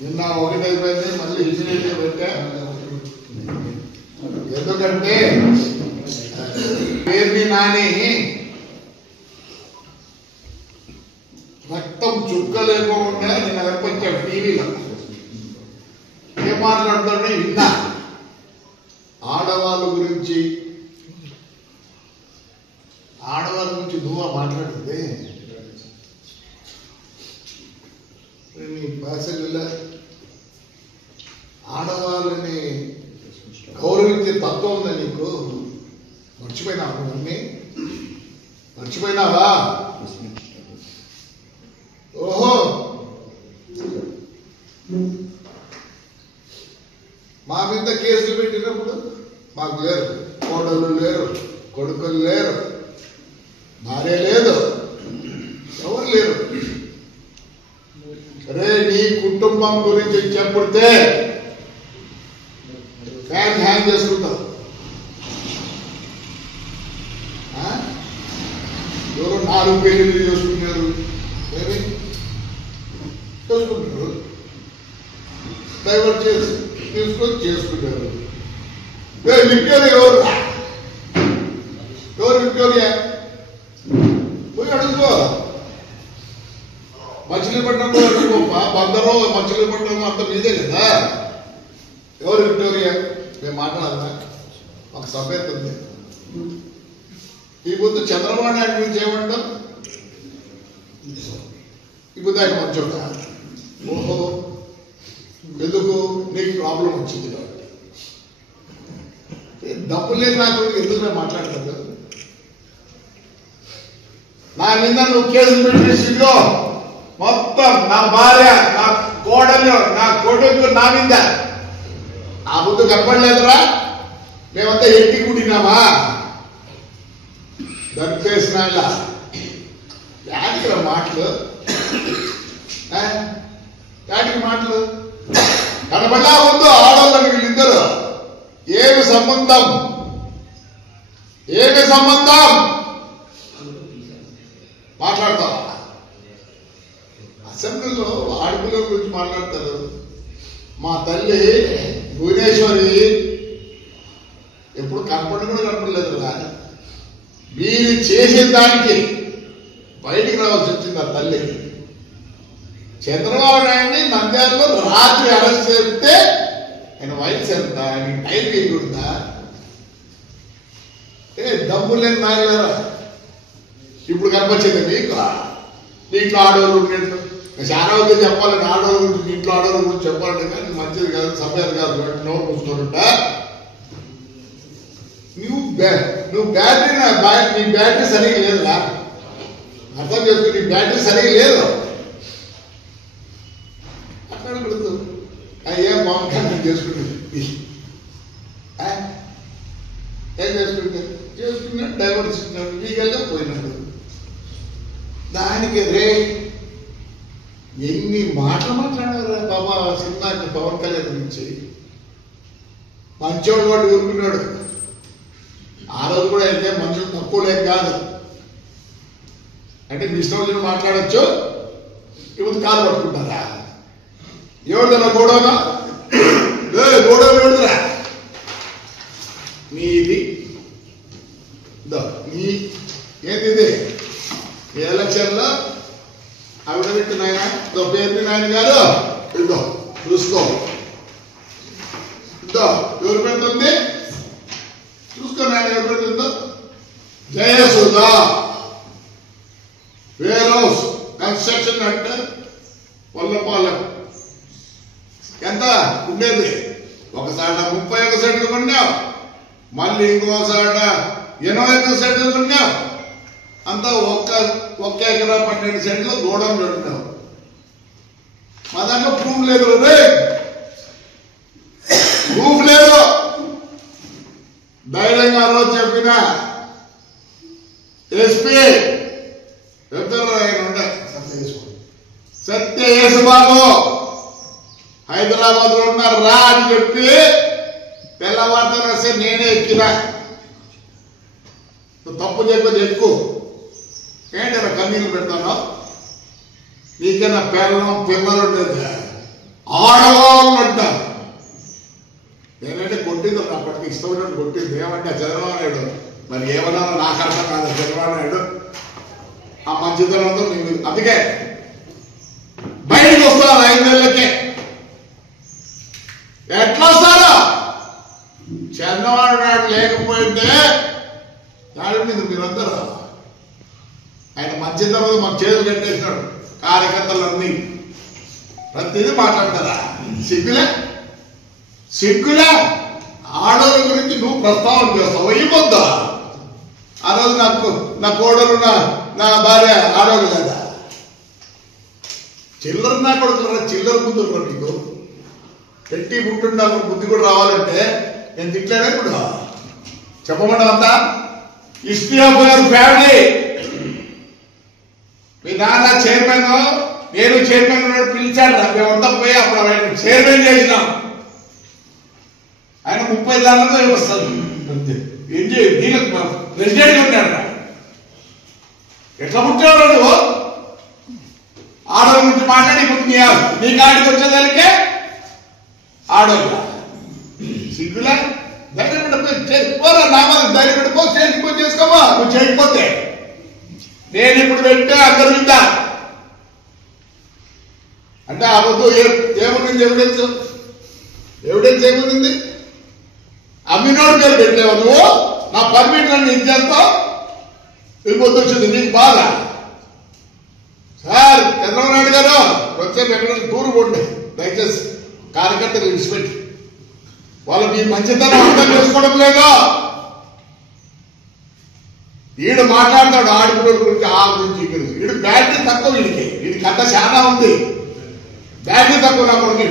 నిన్న ఒకటి అయిపోయింది, మళ్ళీ ఇన్సిడెంట్ పెట్టా. ఎందుకంటే పేరుని నాని రక్తం చుక్క లేకుండా నేను కనిపించాడు టీవీలో. ఏం మాట్లాడుతుంటే విన్నా, ఆడవాళ్ళ గురించి నువ్వు మాట్లాడితే నీ భాషలో ఆడవాళ్ళని గౌరవించే తత్వం ఉందా నీకు? మర్చిపోయినావా? అన్నీ మర్చిపోయినావా? ఓహో, మా మీద కేసులు పెట్టినప్పుడు మాకు లేరు, కోడళ్ళు లేరు, కొడుకులు లేరు, భార్య లేదు, ఎవరు లేరు. అరే నీ కుటుంబం గురించి చెప్పుడితే ఫ్యాన్ హ్యాంగ్ చేసుకుంటావు. ఎవరో 4 పెళ్లి చేసుకున్నారు, చేసుకుంటారు, డైవర్ట్ చేసి తీసుకొని చేసుకున్నారు. విక్టోరియా ఎవరు? విక్టోరియా పోయి అడుగుకో. మచిలీపట్నంలో అడుగుకోపా, బందరో మచిలీపట్నం అంత మీదే కదా. ఎవరు విక్టోరియా? మేము మాట్లాడాలా? ఒక సభ్యత ఉంది. ఈ ముందు చంద్రబాబు నాయుడు గురించి ఏమంటాం? ఈ ముందు ఆయన మంచోడా? ఓహో, ఎందుకు? నీకు ప్రాబ్లం వచ్చింది కాబట్టి. డబ్బు లేదు నాకు, ఎందుకు నేను మాట్లాడతాను? నా మీద నువ్వు కేసులు పెట్టేసిందో మొత్తం నా భార్య, నా కోడలు, నా కొడుకు నా మీద. ఆ ముందు కనపడలేదురా? మేమంతా ఎట్టి కుడినామా? దర్పేసిన యాడికి మాటలు, యాడికి మాటలు కనబడలా? ముందు ఆడవాళ్ళని వీళ్ళిద్దరు ఏమి సంబంధం? ఏమి సంబంధం? మాట్లాడతావా? అసెంబ్లీలో ఆడపిల్లల గురించి మాట్లాడతారు. మా తల్లి భువనేశ్వరి ఎప్పుడు కనపడి కూడా కనపడలేదు కదా. మీరు చేసే దానికి బయటికి రావాల్సి వచ్చింది ఆ తల్లి. చంద్రబాబు నాయుడిని నంద్యాలలో రాత్రి అరెస్ట్ చేస్తే ఆయన వయసు ఎంత? ఆయన టైం వేయకూడదా? డబ్బు లేని నాయగారా ఇప్పుడు కనిపించింది నీకు? నీకు ఆడవాళ్ళు ఉండేట్టు చాలా వద్ద చెప్పాలంటే ఆడవాళ్ళ గురించి, ఇంట్లో ఆడవాళ్ళ గురించి చెప్పాలంటే కానీ మంచిది కాదు, సభ్యత కాదు. నోరు మూసుకుంటా. నువ్వు బ్యాటరీ నీ బ్యాటరీ సరిగా లేదురా. అర్థం చేసుకో, నీ బ్యాటరీ సరిగా లేదు. అక్కడ పెడుతూ ఏం బాగుంటుంది చేసుకుంటుంది. ఏం చేసుకున్నాడు డైవర్స్ ఇస్తున్నాడు, లీగల్గా పోయినాడు. దానికి రే ఎన్ని మాటలు మాట్లాడారా బాబా సినిమా పవన్ కళ్యాణ్ గురించి. మంచోడు వాడు ఊరుకున్నాడు. ఆ రోజు కూడా అయితే మనుషులు తక్కువ లేక కాదు. అంటే మీ ఇష్టం వచ్చిన మాట్లాడచ్చు, ఇప్పుడు కాలు పట్టుకుంటారా? ఎవరిదన్నా గోడవనా? గోడవ ఎవరిదిరా? నీది నీ ఏంది? ఇది ఈ ఎలక్షన్లో ఆవిడ పెట్టిన ఆయన పేరు నాయన గారు ఇదో చూసుకో. ఇదో ఎవరు పెడుతుంది చూసుకో. నాయన ఎవరు పెడుతుందో జయసుధా వేర్ హౌస్ కన్స్ట్రక్షన్ అంటే వల్లపాలెం. ఎంత ఉండేది? ఒకసాట 31 సెంట్లు కొన్నావు, మళ్ళీ ఇంకోసాట 81 సెంట్లు కొన్నావు. అంతా ఒక్క ఎకరా 12 సెంట్లు గోడం పెట్టినావు. మా దాంట్లో ప్రూఫ్ లేదు రే, ప్రూఫ్ లేదు. ధైర్యంగా ఆ రోజు చెప్పిన ఎస్పీ ఇద్దరు ఆయన ఉండే సత్య యేసుబాబు హైదరాబాద్ లో ఉన్నారు రా అని చెప్పి తెల్లవారితో వస్తే నేనే ఎక్కినా. తప్పు చెప్పేది ఎక్కువ ఏంటన్నా కన్నీళ్ళు పెడతాను? నీకైనా పిల్లలు ఉండేది ఆడవాళ్ళు అంటారు. నేనంటే కొట్టింది అప్పటికి ఇష్టమైనట్టు కొట్టింది. ఏమంటే చంద్రబాబు నాయుడు మరి ఏమన్నా నాకు అర్థం కాదు. చంద్రబాబు నాయుడు ఆ మంచితనంతో నీకు అందుకే బయటకు వస్తారు 5 నెలలకే. ఎట్లా వస్తారా? చంద్రబాబు నాయుడు లేకపోతే నాయుడు మీద మీరందరూ ఆయన మంచితనంతో మాకు చేతులు కట్టేసినాడు. కార్యకర్తలన్నీ ప్రతిదీ మాట్లాడతారా? సిగ్గులే ఆడవాళ్ళ గురించి నువ్వు ప్రస్తావన చేస్తావు. అయిపోద్దా? ఆ రోజు నా కోడలు నా భార్య ఆడవాళ్ళు కదా. చిల్లర నా కొడుకులరా, చిల్లర బుద్ధులు నీకు. పెట్టి పుట్టుండాలి బుద్ధి కూడా రావాలంటే నేను తిట్లేదా? ఇప్పుడు చెప్పమంటా హిస్టరీ ఆఫ్ యువర్ ఫ్యామిలీ. మీ నాన్న చైర్మన్, నేను చైర్మన్ పిలిచాడు. మేమంతా పోయి అప్పుడు ఆయన చైర్మన్ చేసినాం. ఆయన 30 దానిలో వస్తుంది. దీనికి ప్రెసిడెంట్ ఉంటాడు. ఎట్లా పుట్టాడు నువ్వు? ఆడవాళ్ళ గురించి మాట్లాడి ఇప్పుడు నీ కాడికి వచ్చేదానికే ఆడవాళ్ళ సిగ్గులా? ధైర్యం చేసుకోరా? నామాలకు ధైర్యం పెట్టుకో, చేసుకొని చేసుకోవా. నువ్వు చేయకపోతే నేను ఇప్పుడు పెట్టే అందరు వింటా అంటే ఆ పొద్దు ఏముంది? ఎవిడెన్స్ ఏముంది? అమ్మినోడు పేరు పెట్టావు నువ్వు. నా పర్మిట్ నన్ను ఇది చేస్తావు. ఈ పొద్దు వచ్చింది నీకు బాధ. సార్ చంద్రబాబు నాయుడు గారు వచ్చేది ఎక్కడ టూరు పోండి దయచేసి. కార్యకర్తలు విడిచిపెట్టి వాళ్ళు మీ మంచితనం అర్థం చేసుకోవడం లేదా? వీడు మాట్లాడతాడు ఆడిపిల్లల గురించి, ఆ గురించి, ఈ గురించి. వీడు బ్యాటరీ తక్కువ. వీడికి కథ చాలా ఉంది. బ్యాటరీ తక్కువ నా కొడుకు.